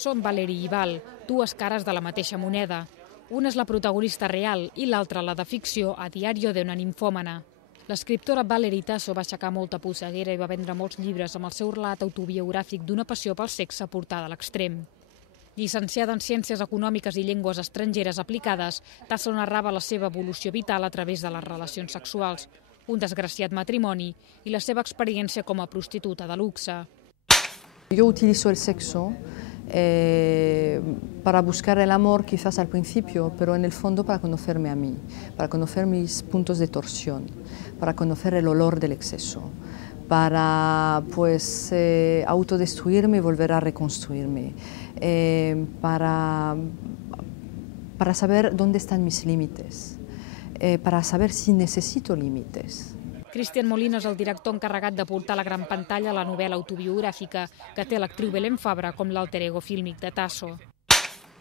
Són Valerie i Val, dues cares de la mateixa moneda. Una és la protagonista real i l'altra la de ficció a Diario de una ninfòmana. L'escriptora Valerie Tasso va aixecar molta polseguera i va vendre molts llibres amb el seu relat autobiogràfic d'una passió pel sexe portada a l'extrem. Llicenciada en Ciències Econòmiques i Llengües Estrangeres Aplicades, Tasso narrava la seva evolució vital a través de les relacions sexuals, un desgraciat matrimoni i la seva experiència com a prostituta de luxe. Yo utilizo el sexo para buscar el amor quizás al principio, pero en el fondo para conocerme a mí, para conocer mis puntos de torsión, para conocer el olor del exceso, para autodestruirme y volver a reconstruirme, para saber dónde están mis límites, para saber si necesito límites. Cristian Molina és el director encarregat de portar a la gran pantalla la novel·la autobiogràfica que té l'actriu Belén Fabra com l'alter ego fílmic de Tasso.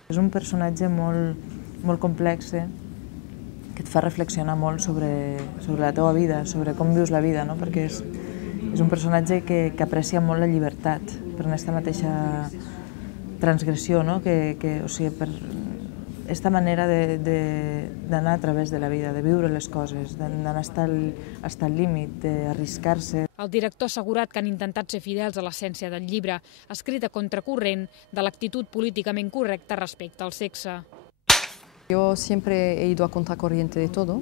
És un personatge molt complex, que et fa reflexionar molt sobre la teva vida, sobre com vius la vida, perquè és un personatge que aprecia molt la llibertat per aquesta mateixa transgressió, per aquesta manera d'anar a través de la vida, de viure les coses, d'anar fins al límit, d'arriscar-se. El director ha assegurat que han intentat ser fidels a l'essència del llibre, escrit a contracorrent de l'actitud políticament correcta respecte al sexe. Yo siempre he ido a contracorriente de todo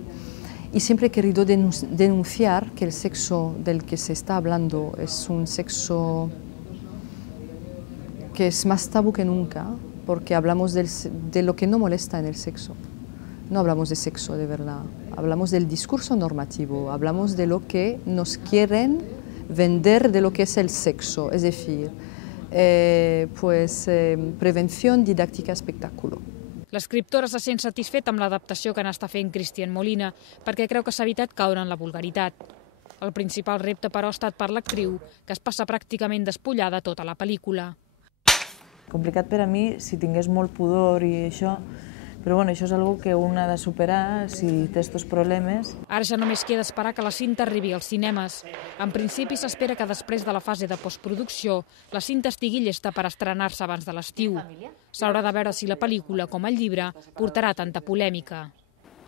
y siempre he querido denunciar que el sexo del que se está hablando es un sexo que es más tabú que nunca, porque hablamos de lo que no molesta en el sexo. No hablamos de sexo de verdad, hablamos del discurso normativo, hablamos de lo que nos quieren vender de lo que es el sexo, es decir, prevención, didáctica, espectáculo. L'escriptora se sent satisfeta amb l'adaptació que n'està fent Cristian Molina perquè creu que s'ha evitat caure en la vulgaritat. El principal repte, però, ha estat per l'actriu, que es passa pràcticament despullada tota la pel·lícula. Complicat per a mi si tingués molt pudor i això, però això és una cosa que un ha de superar si té aquests problemes. Ara ja només queda esperar que la cinta arribi als cinemes. En principi s'espera que després de la fase de postproducció la cinta estigui llesta per estrenar-se abans de l'estiu. S'haurà de veure si la pel·lícula, com el llibre, portarà tanta polèmica.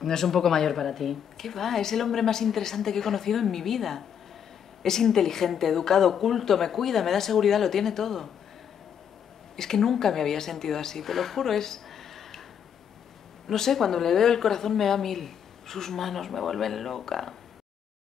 ¿No es un poco mayor para ti? ¿Qué va? Es el hombre más interesante que he conocido en mi vida. Es inteligente, educado, culto, me cuida, me da seguridad, lo tiene todo. Es que nunca me había sentido así, te lo juro, no sé, cuando le veo el corazón me va a mil. Sus manos me vuelven loca.